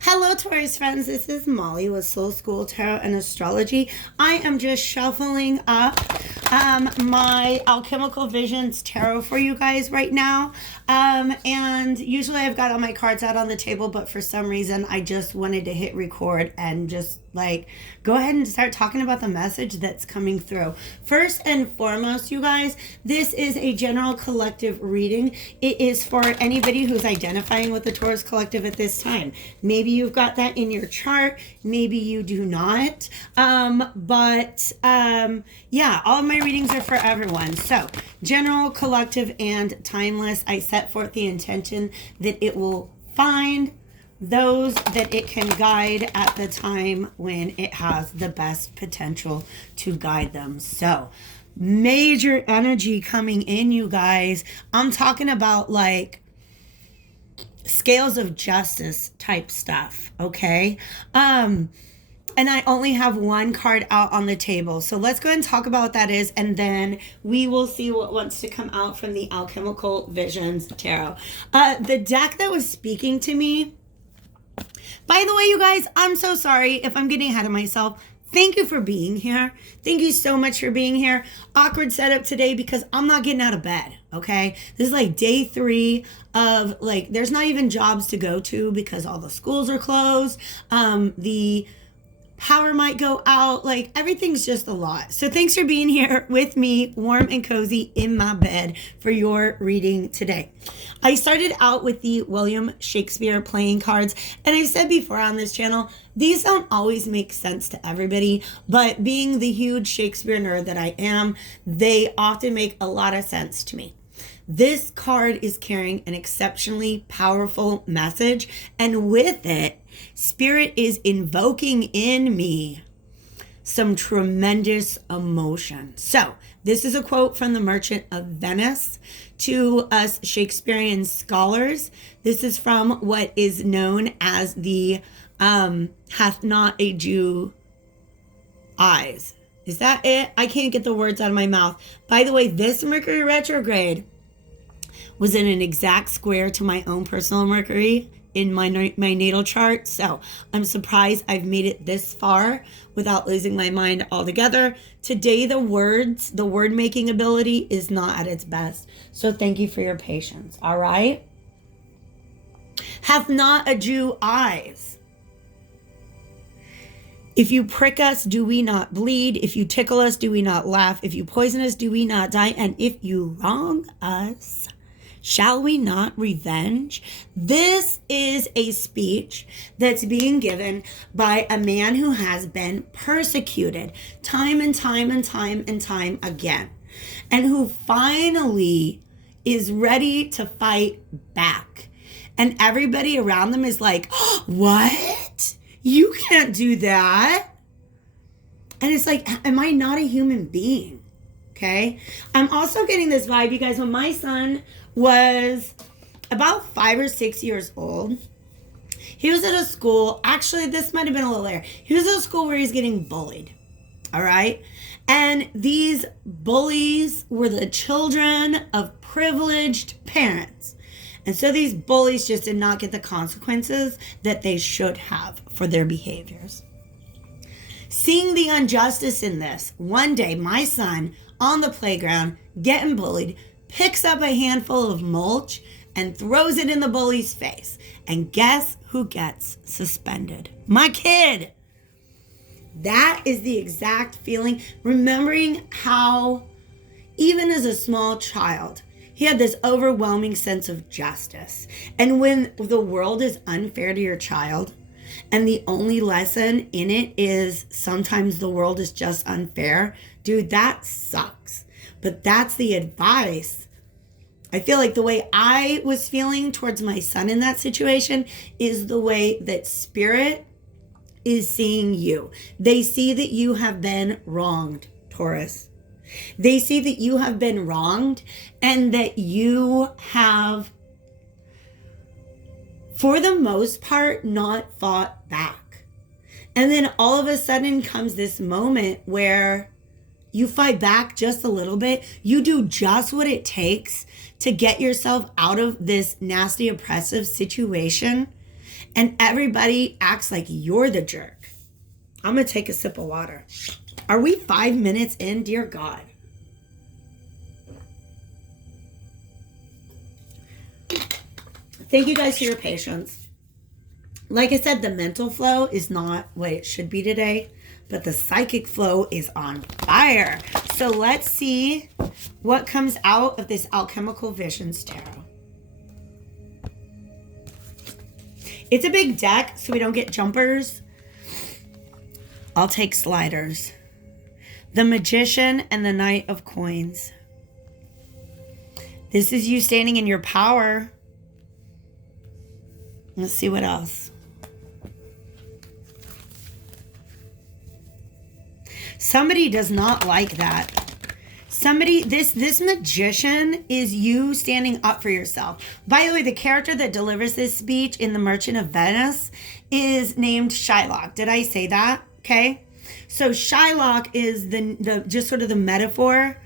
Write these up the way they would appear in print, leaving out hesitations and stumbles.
Hello, Taurus friends. This is Molly with Soul School Tarot and Astrology. I am just shuffling up my Alchemical Visions tarot for you guys right now. And usually I've got all my cards out on the table, but for some reason I just wanted to hit record and just go ahead and start talking about the message that's coming through. First and foremost, you guys, this is a general collective reading. It is for anybody who's identifying with the Taurus collective at this time. Maybe you've got that in your chart, maybe you do not. Yeah, all of my readings are for everyone. So, general, collective, and timeless. I set forth the intention that it will find those that it can guide at the time when it has the best potential to guide them. So, major energy coming in, you guys. I'm talking about scales of justice type stuff, okay? And I only have one card out on the table. So let's go ahead and talk about what that is, and then we will see what wants to come out from the Alchemical Visions Tarot. The deck that was speaking to me, by the way, you guys, I'm so sorry if I'm getting ahead of myself. Thank you for being here. Thank you so much for being here. Awkward setup today because I'm not getting out of bed, okay? This is day 3 of there's not even jobs to go to because all the schools are closed. The power might go out. Everything's just a lot. So thanks for being here with me, warm and cozy in my bed for your reading today. I started out with the William Shakespeare playing cards, and I've said before on this channel, these don't always make sense to everybody, but being the huge Shakespeare nerd that I am, they often make a lot of sense to me. This card is carrying an exceptionally powerful message, and with it, Spirit is invoking in me some tremendous emotion. So, this is a quote from The Merchant of Venice. To us Shakespearean scholars, this is from what is known as the hath not a Jew eyes. Is that it? I can't get the words out of my mouth. By the way, this Mercury retrograde was in an exact square to my own personal Mercury in my natal chart. So I'm surprised I've made it this far without losing my mind altogether. Today, the word making ability is not at its best. So thank you for your patience. All right. Hath not a Jew eyes? If you prick us, do we not bleed? If you tickle us, do we not laugh? If you poison us, do we not die? And if you wrong us, shall we not revenge? This is a speech that's being given by a man who has been persecuted time and time and time and time again, and who finally is ready to fight back. And everybody around them is like, oh, what? You can't do that. And it's am I not a human being? Okay. I'm also getting this vibe, you guys, when my son was about 5 or 6 years old, he was at a school. Actually, this might have been a little later. He was at a school where he's getting bullied. All right. And these bullies were the children of privileged parents. And so these bullies just did not get the consequences that they should have for their behaviors. Seeing the injustice in this, one day my son on the playground getting bullied picks up a handful of mulch and throws it in the bully's face. And guess who gets suspended? My kid. That is the exact feeling. Remembering how, even as a small child, he had this overwhelming sense of justice. And when the world is unfair to your child, and the only lesson in it is sometimes the world is just unfair, dude, that sucks. But that's the advice. I feel like the way I was feeling towards my son in that situation is the way that Spirit is seeing you. They see that you have been wronged, Taurus. They see that you have been wronged and that you have, for the most part, not fought back. And then all of a sudden comes this moment where you fight back just a little bit. You do just what it takes to get yourself out of this nasty, oppressive situation. And everybody acts like you're the jerk. I'm going to take a sip of water. Are we 5 minutes in? Dear God. Thank you guys for your patience. Like I said, the mental flow is not what it should be today, but the psychic flow is on fire. So let's see what comes out of this Alchemical Visions Tarot. It's a big deck, so we don't get jumpers. I'll take sliders. The Magician and the Knight of Coins. This is you standing in your power. Let's see what else. Somebody does not like that. Somebody, this Magician is you standing up for yourself. By the way, the character that delivers this speech in The Merchant of Venice is named Shylock. Did I say that? Okay. So Shylock is the just sort of the metaphor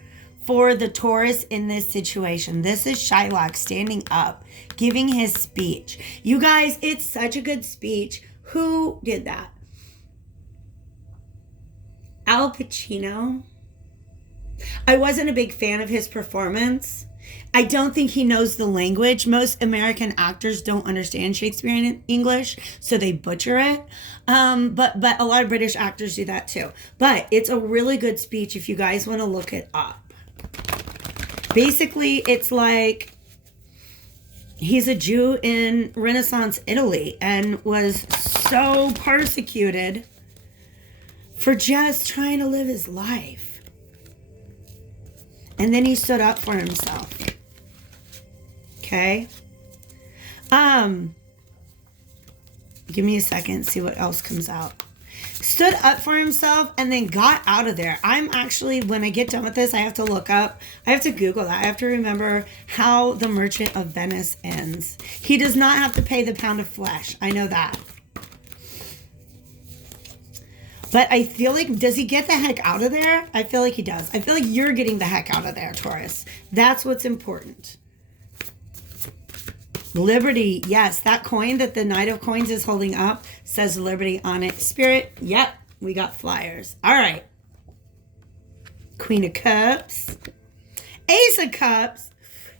for the Taurus in this situation. This is Shylock standing up, giving his speech. You guys, it's such a good speech. Who did that? Al Pacino. I wasn't a big fan of his performance. I don't think he knows the language. Most American actors don't understand Shakespearean English, so they butcher it. But a lot of British actors do that too. But it's a really good speech if you guys want to look it up. Basically, it's like he's a Jew in Renaissance Italy and was so persecuted for just trying to live his life. And then he stood up for himself. Okay. Give me a second, see what else comes out. Stood up for himself and then got out of there. I'm actually, when I get done with this, I have to look up, I have to Google that. I have to remember how The Merchant of Venice ends. He does not have to pay the pound of flesh. I know that. But I feel like, does he get the heck out of there? I feel like he does. I feel like you're getting the heck out of there, Taurus. That's what's important. Liberty. Yes, that coin that the Knight of Coins is holding up says liberty on it. Spirit. Yep, we got flyers. All right. Queen of Cups. Ace of Cups.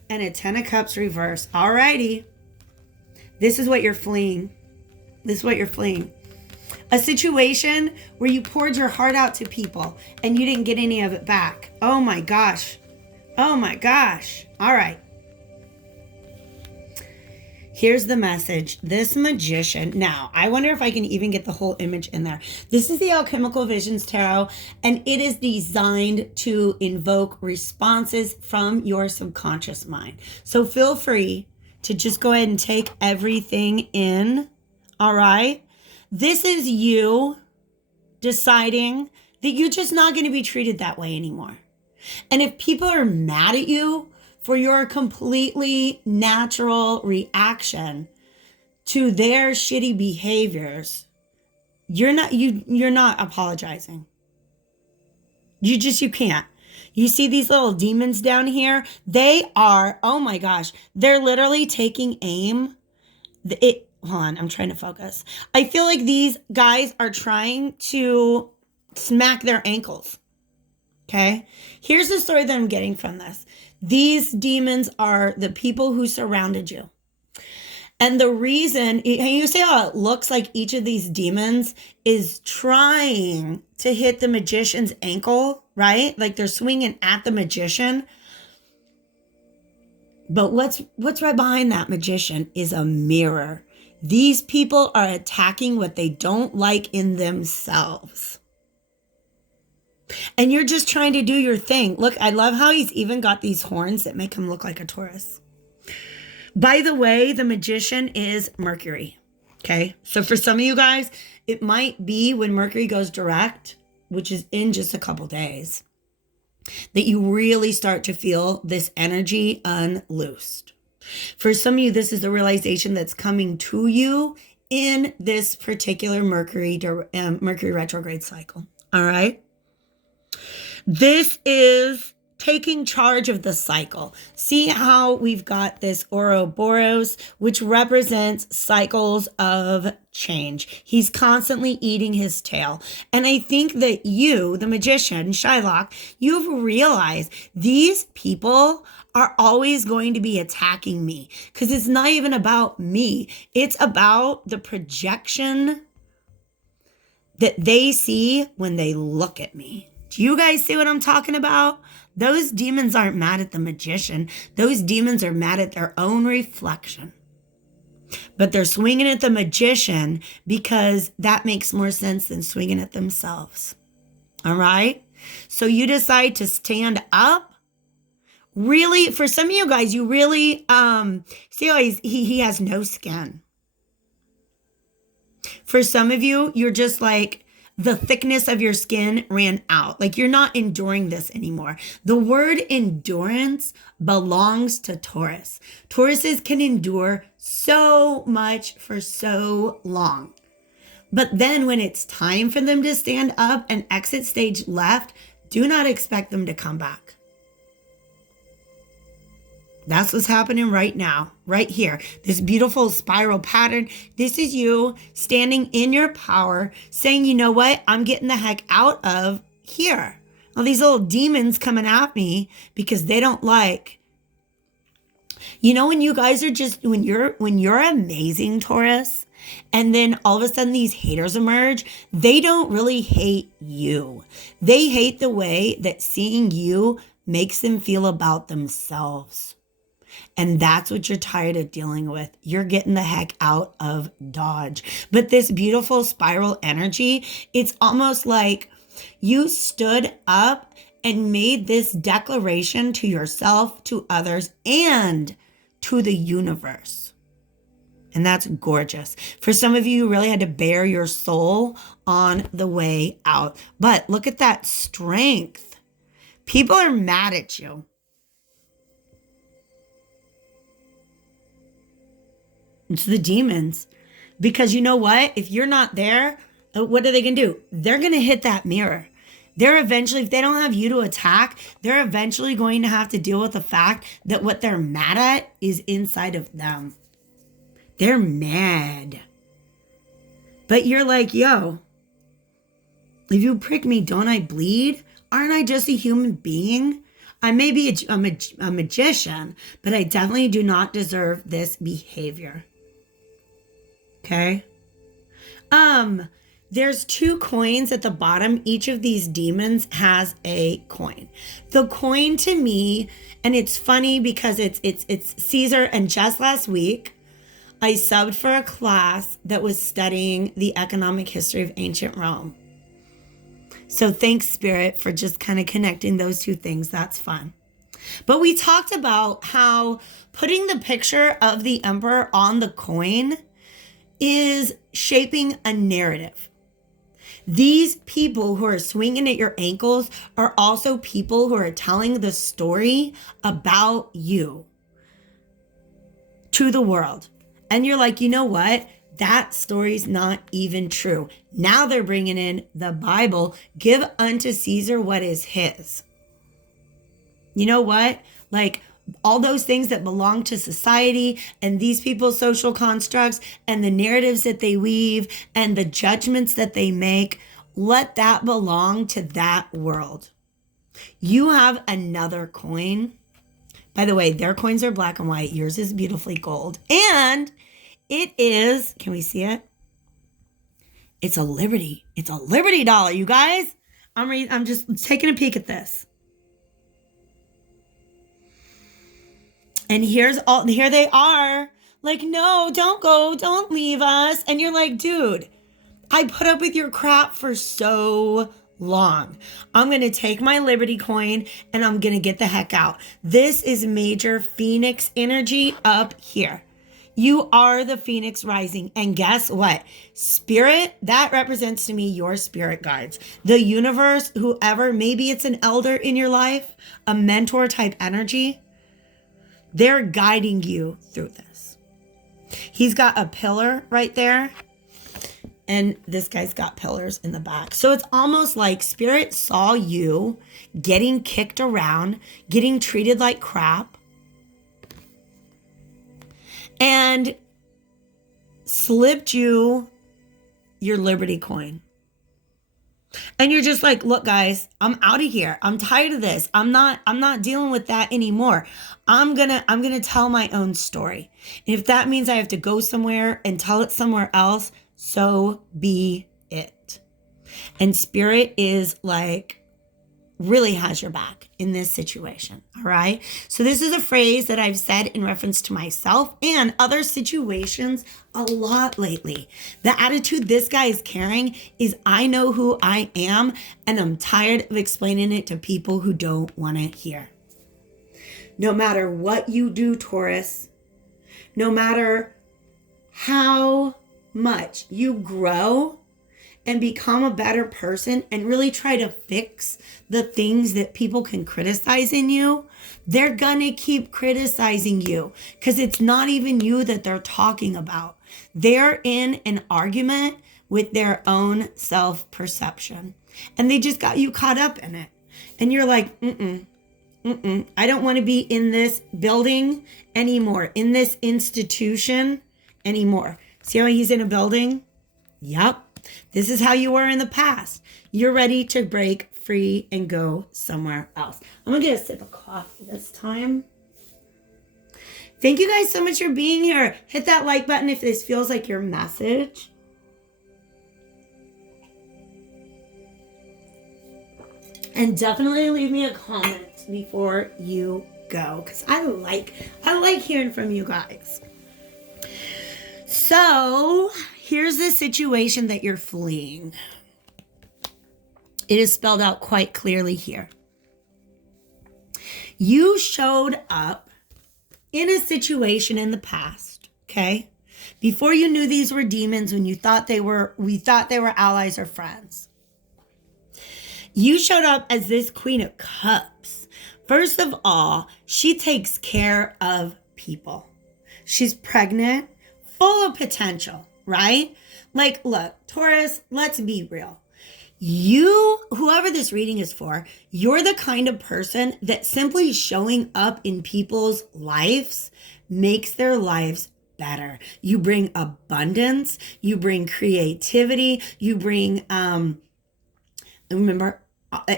And a 10 of Cups reverse. All righty. This is what you're fleeing. This is what you're fleeing. A situation where you poured your heart out to people and you didn't get any of it back. Oh my gosh. Oh my gosh. All right. Here's the message. This Magician. Now, I wonder if I can even get the whole image in there. This is the Alchemical Visions Tarot, and it is designed to invoke responses from your subconscious mind. So feel free to just go ahead and take everything in. All right. This is you deciding that you're just not going to be treated that way anymore. And if people are mad at you for your completely natural reaction to their shitty behaviors, you're not apologizing. You can't. You see these little demons down here? They are, oh my gosh, they're literally taking aim. Hold on, I'm trying to focus. I feel like these guys are trying to smack their ankles. Okay? Here's the story that I'm getting from this. These demons are the people who surrounded you. And the reason, and you see how it looks like each of these demons is trying to hit the magician's ankle, right? Like they're swinging at the magician. But what's right behind that magician is a mirror. These people are attacking what they don't like in themselves. And you're just trying to do your thing. Look, I love how he's even got these horns that make him look like a Taurus. By the way, the Magician is Mercury. Okay. So for some of you guys, it might be when Mercury goes direct, which is in just a couple days, that you really start to feel this energy unloosed. For some of you, this is the realization that's coming to you in this particular Mercury retrograde cycle. All right. This is taking charge of the cycle. See how we've got this Ouroboros, which represents cycles of change. He's constantly eating his tail. And I think that you, the magician, Shylock, you've realized these people are always going to be attacking me because it's not even about me. It's about the projection that they see when they look at me. Do you guys see what I'm talking about? Those demons aren't mad at the magician. Those demons are mad at their own reflection. But they're swinging at the magician because that makes more sense than swinging at themselves. All right? So you decide to stand up. Really, for some of you guys, you really, see how he has no skin. For some of you, you're just like, the thickness of your skin ran out. Like you're not enduring this anymore. The word endurance belongs to Taurus. Tauruses can endure so much for so long. But then when it's time for them to stand up and exit stage left, do not expect them to come back. That's what's happening right now, right here. This beautiful spiral pattern. This is you standing in your power, saying, you know what? I'm getting the heck out of here. All these little demons coming at me because they don't like. You know, when you guys are just, when you're amazing, Taurus, and then all of a sudden these haters emerge, they don't really hate you. They hate the way that seeing you makes them feel about themselves. And that's what you're tired of dealing with. You're getting the heck out of Dodge. But this beautiful spiral energy, it's almost like you stood up and made this declaration to yourself, to others, and to the universe. And that's gorgeous. For some of you, you really had to bare your soul on the way out. But look at that strength. People are mad at you. It's the demons. Because you know what? If you're not there, what are they going to do? They're going to hit that mirror. They're eventually, if they don't have you to attack, they're eventually going to have to deal with the fact that what they're mad at is inside of them. They're mad. But you're like, yo, if you prick me, don't I bleed? Aren't I just a human being? I may be a magician, but I definitely do not deserve this behavior. Okay? There's 2 coins at the bottom. Each of these demons has a coin. The coin to me, and it's funny because it's Caesar, and just last week, I subbed for a class that was studying the economic history of ancient Rome. So thanks, Spirit, for just kind of connecting those 2 things. That's fun. But we talked about how putting the picture of the emperor on the coin is shaping a narrative. These people who are swinging at your ankles are also people who are telling the story about you to the world. And you're like, you know what? That story's not even true. Now they're bringing in the Bible. Give unto Caesar what is his. You know what? Like all those things that belong to society and these people's social constructs and the narratives that they weave and the judgments that they make, let that belong to that world. You have another coin. By the way, their coins are black and white. Yours is beautifully gold. And it is, can we see it? It's a Liberty. It's a Liberty dollar, you guys. I'm just taking a peek at this. And here they are. Like, no, don't go. Don't leave us. And you're like, dude, I put up with your crap for so long. I'm going to take my Liberty coin and I'm going to get the heck out. This is major Phoenix energy up here. You are the Phoenix rising. And guess what? Spirit, that represents to me your spirit guides. The universe, whoever, maybe it's an elder in your life, a mentor type energy. They're guiding you through this. He's got a pillar right there. And this guy's got pillars in the back. So it's almost like Spirit saw you getting kicked around, getting treated like crap, and slipped you your Liberty coin. And you're just like, look, guys, I'm out of here. I'm tired of this. I'm not dealing with that anymore. I'm gonna tell my own story. And if that means I have to go somewhere and tell it somewhere else, so be it. And Spirit is like, really has your back in this situation. All right. So this is a phrase that I've said in reference to myself and other situations a lot lately. The attitude this guy is carrying is, I know who I am, and I'm tired of explaining it to people who don't want to hear. No matter what you do, Taurus, no matter how much you grow and become a better person and really try to fix the things that people can criticize in you, they're gonna keep criticizing you because it's not even you that they're talking about. They're in an argument with their own self-perception, and they just got you caught up in it. And you're like, I don't want to be in this building anymore, in this institution anymore. See how he's in a building? Yep. This is how you were in the past. You're ready to break free and go somewhere else. I'm going to get a sip of coffee this time. Thank you guys so much for being here. Hit that like button if this feels like your message. And definitely leave me a comment before you go, because I like hearing from you guys. So here's the situation that you're fleeing. It is spelled out quite clearly here. You showed up in a situation in the past, okay? Before you knew these were demons, when we thought they were allies or friends. You showed up as this Queen of Cups. First of all, she takes care of people. She's pregnant, full of potential, right? Like, look, Taurus, let's be real. You, whoever this reading is for, you're the kind of person that simply showing up in people's lives makes their lives better. You bring abundance, you bring creativity, you bring, remember,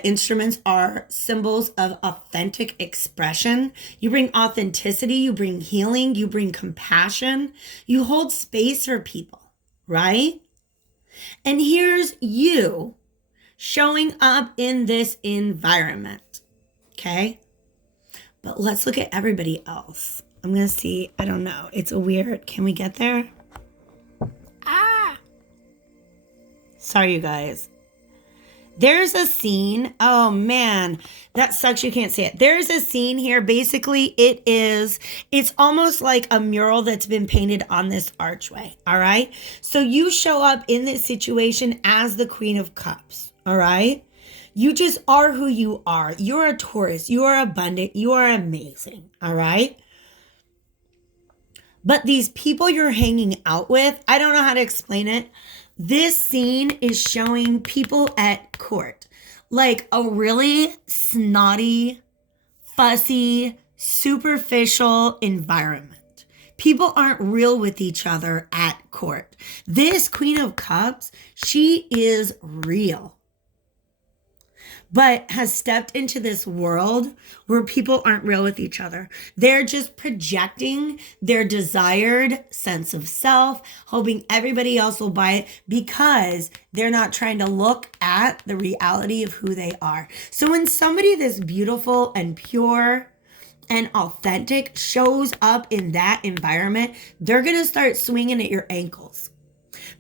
instruments are symbols of authentic expression. You bring authenticity, you bring healing, you bring compassion, you hold space for people, right? And here's you showing up in this environment, okay? But let's look at everybody else. I'm going to see, I don't know. It's a weird, can we get there? Sorry, you guys. There's a scene. Oh man, that sucks. You can't see it. There's a scene here. Basically, it's almost like a mural that's been painted on this archway. All right. So you show up in this situation as the Queen of Cups. All right. You just are who you are. You're a Taurus. You are abundant. You are amazing. All right. But these people you're hanging out with, I don't know how to explain it. This scene is showing people at court, like a really snotty, fussy, superficial environment. People aren't real with each other at court. This Queen of Cups, she is real, but has stepped into this world where people aren't real with each other. They're just projecting their desired sense of self, hoping everybody else will buy it because they're not trying to look at the reality of who they are. So when somebody this beautiful and pure and authentic shows up in that environment, they're going to start swinging at your ankles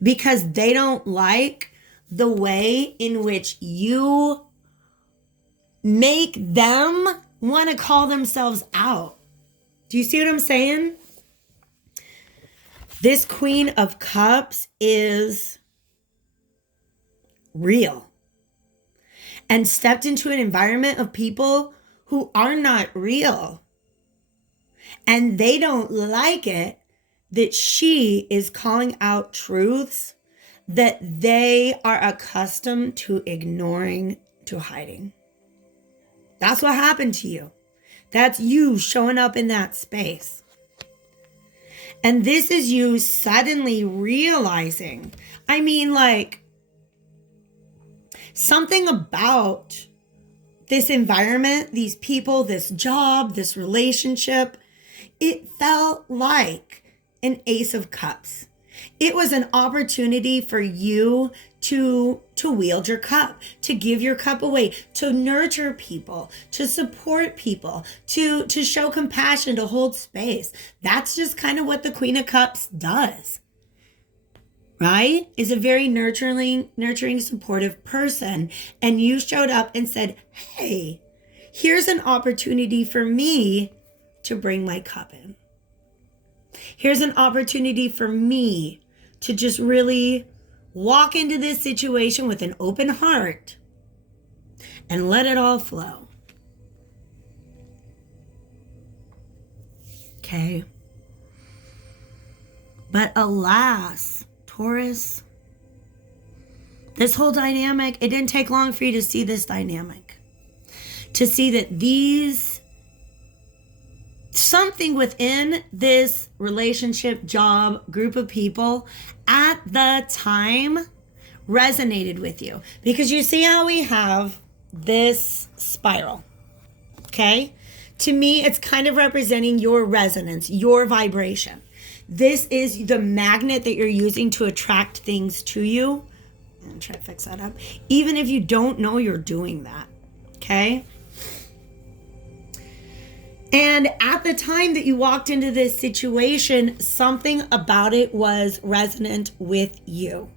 because they don't like the way in which you make them want to call themselves out. Do you see what I'm saying? This Queen of Cups is real and stepped into an environment of people who are not real. And they don't like it that she is calling out truths that they are accustomed to ignoring, to hiding. That's what happened to you. That's you showing up in that space. And this is you suddenly realizing, I mean, like, something about this environment, these people, this job, this relationship, it felt like an Ace of Cups. It was an opportunity for you to wield your cup, to give your cup away, to nurture people, to support people, to show compassion, to hold space. That's just kind of what the Queen of Cups does, right? Is a very nurturing, supportive person. And you showed up and said, hey, here's an opportunity for me to bring my cup in. Here's an opportunity for me to just really walk into this situation with an open heart and let it all flow. Okay. But alas, Taurus, this whole dynamic, it didn't take long for you to see this dynamic. To see that something within this relationship, job, group of people at the time resonated with you. Because you see how we have this spiral, okay? To me, it's kind of representing your resonance, your vibration. This is the magnet that you're using to attract things to you. I'm gonna try to fix that up. Even if you don't know you're doing that, okay? And at the time that you walked into this situation, something about it was resonant with you.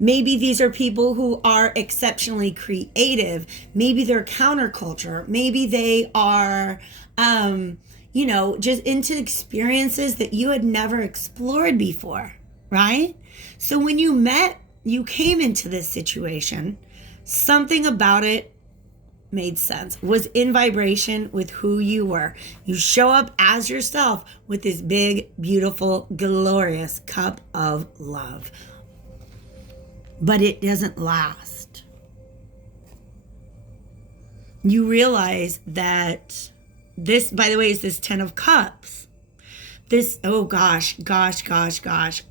Maybe these are people who are exceptionally creative. Maybe they're counterculture. Maybe they are, just into experiences that you had never explored before, right? So when you came into this situation, something about it made sense, was in vibration with who you were. You show up as yourself with this big, beautiful, glorious cup of love. But it doesn't last. You realize that this, by the way, is this 10 of Cups. This, oh gosh.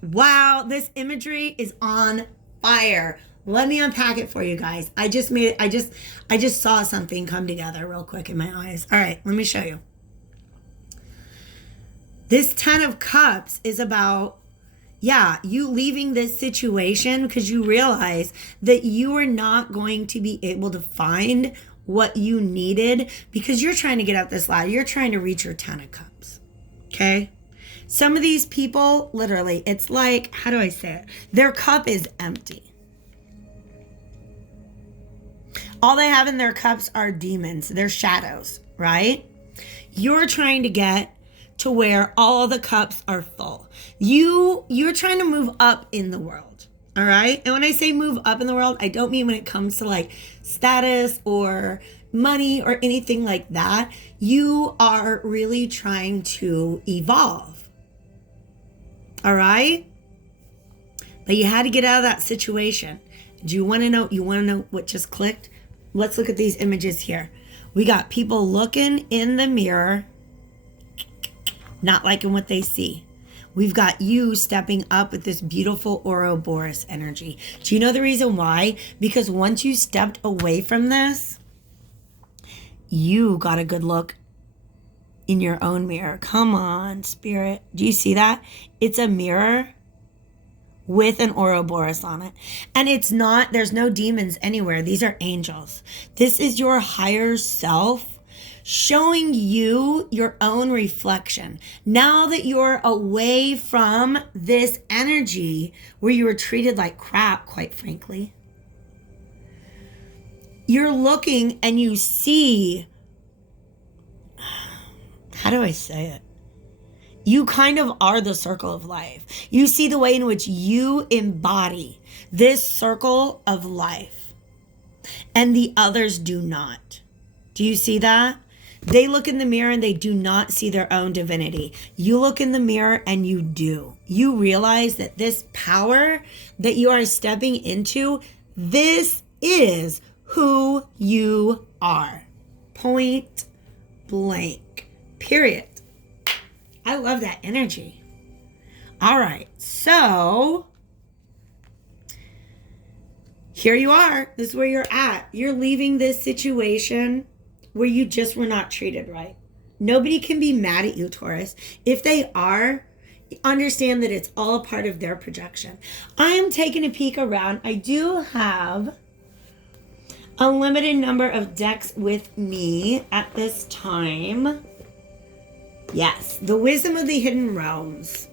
Wow, this imagery is on fire. Let me unpack it for you guys. I just saw something come together real quick in my eyes. All right, let me show you. This 10 of Cups is about, you leaving this situation because you realize that you are not going to be able to find what you needed because you're trying to get up this ladder. You're trying to reach your 10 of Cups, okay? Some of these people, literally, it's like, how do I say it? Their cup is empty. All they have in their cups are demons. They're shadows, right? You're trying to get to where all the cups are full. You're trying to move up in the world, all right? And when I say move up in the world, I don't mean when it comes to like status or money or anything like that. You are really trying to evolve, all right? But you had to get out of that situation. Do you want to know what just clicked? Let's look at these images here. We got people looking in the mirror, not liking what they see. We've got you stepping up with this beautiful Ouroboros energy. Do you know the reason why? Because once you stepped away from this, you got a good look in your own mirror. Come on, Spirit. Do you see that? It's a mirror with an Ouroboros on it. And it's not, there's no demons anywhere. These are angels. This is your higher self showing you your own reflection. Now that you're away from this energy where you were treated like crap, quite frankly, you're looking and you see, how do I say it? You kind of are the circle of life. You see the way in which you embody this circle of life and the others do not. Do you see that? They look in the mirror and they do not see their own divinity. You look in the mirror and you do. You realize that this power that you are stepping into, this is who you are. Point blank. Period. I love that energy. All right. So here you are. This is where you're at. You're leaving this situation where you just were not treated right. Nobody can be mad at you, Taurus. If they are, understand that it's all a part of their projection. I am taking a peek around. I do have a limited number of decks with me at this time. Yes, the Wisdom of the Hidden Realms.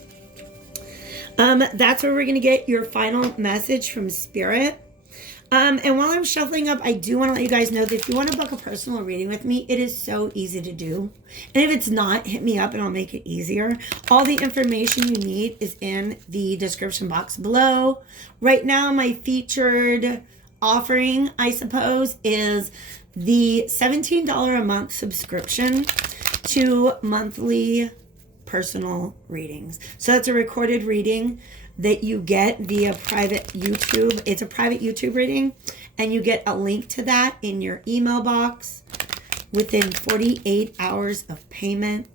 That's where we're going to get your final message from Spirit. And while I'm shuffling up, I do want to let you guys know that if you want to book a personal reading with me, it is so easy to do. And if it's not, hit me up and I'll make it easier. All the information you need is in the description box below. Right now, my featured offering, I suppose, is the $17 a month subscription to monthly personal readings. So that's a recorded reading that you get via private YouTube. It's a private YouTube reading, and you get a link to that in your email box within 48 hours of payment.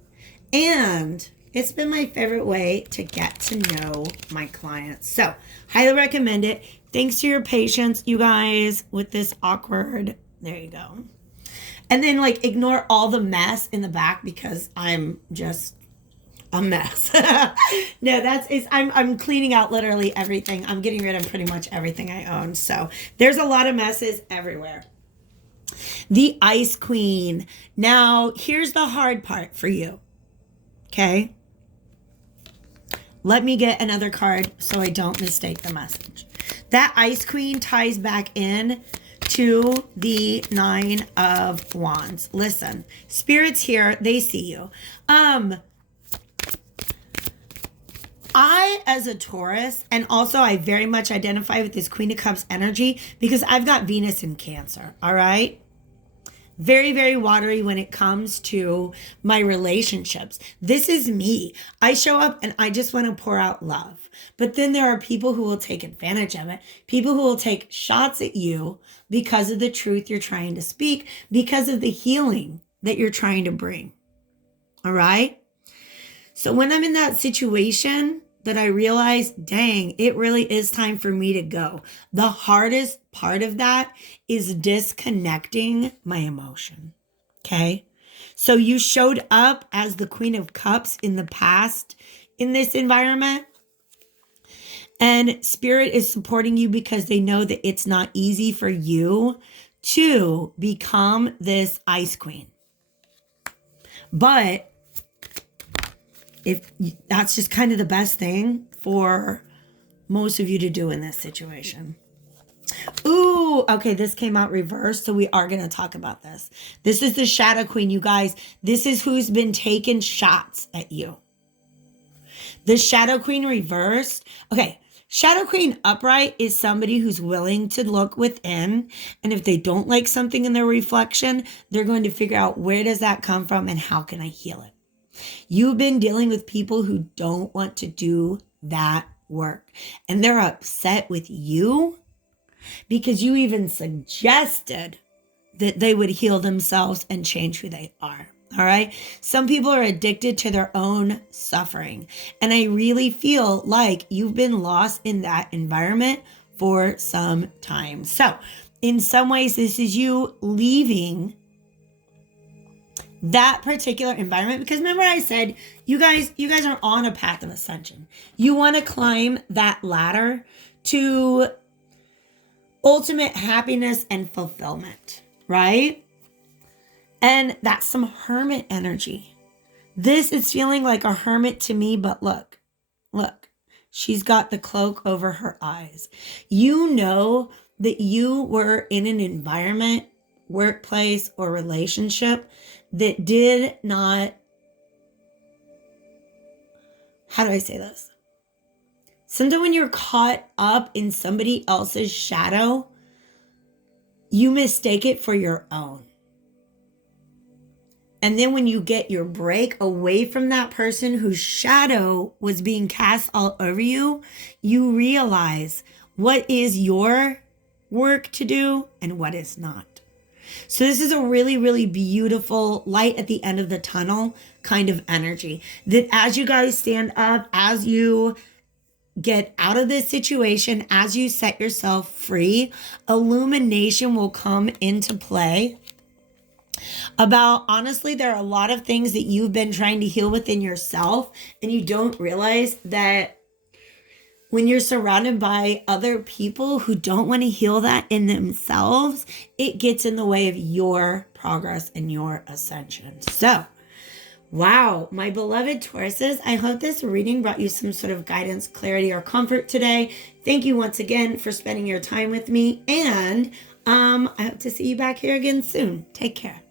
And it's been my favorite way to get to know my clients. So highly recommend it. Thanks to your patience, you guys, with this awkward, there you go. And then like ignore all the mess in the back because I'm just a mess. No, I'm cleaning out literally everything. I'm getting rid of pretty much everything I own. So there's a lot of messes everywhere. The Ice Queen. Now, here's the hard part for you. Okay? Let me get another card so I don't mistake the message. That Ice Queen ties back in to the Nine of Wands. Listen, Spirit's here. They see you. I, as a Taurus, and also I very much identify with this Queen of Cups energy because I've got Venus in Cancer, all right? Very, very watery when it comes to my relationships. This is me. I show up and I just want to pour out love. But then there are people who will take advantage of it. People who will take shots at you because of the truth you're trying to speak, because of the healing that you're trying to bring, all right? So when I'm in that situation that I realize, dang, it really is time for me to go. The hardest part of that is disconnecting my emotion. Okay. So you showed up as the Queen of Cups in the past in this environment. And Spirit is supporting you because they know that it's not easy for you to become this Ice Queen. But if that's just kind of the best thing for most of you to do in this situation. Ooh, okay, this came out reversed, so we are going to talk about this. This is the Shadow Queen, you guys. This is who's been taking shots at you. The Shadow Queen reversed. Okay, Shadow Queen upright is somebody who's willing to look within, and if they don't like something in their reflection, they're going to figure out where does that come from and how can I heal it. You've been dealing with people who don't want to do that work. And they're upset with you because you even suggested that they would heal themselves and change who they are. All right. Some people are addicted to their own suffering. And I really feel like you've been lost in that environment for some time. So in some ways, this is you leaving that particular environment, because remember I said you guys are on a path of ascension. You want to climb that ladder to ultimate happiness and fulfillment, right? And that's some hermit energy. This is feeling like a hermit to me, but look, she's got the cloak over her eyes. You know that you were in an environment, workplace, or relationship that did not, how do I say this? Sometimes when you're caught up in somebody else's shadow, you mistake it for your own. And then when you get your break away from that person whose shadow was being cast all over you, you realize what is your work to do and what is not. So this is a really, really beautiful light at the end of the tunnel kind of energy. That as you guys stand up, as you get out of this situation, as you set yourself free, illumination will come into play. About, honestly, there are a lot of things that you've been trying to heal within yourself, and you don't realize that when you're surrounded by other people who don't want to heal that in themselves, it gets in the way of your progress and your ascension. So, wow, my beloved Tauruses, I hope this reading brought you some sort of guidance, clarity, or comfort today. Thank you once again for spending your time with me, and I hope to see you back here again soon. Take care.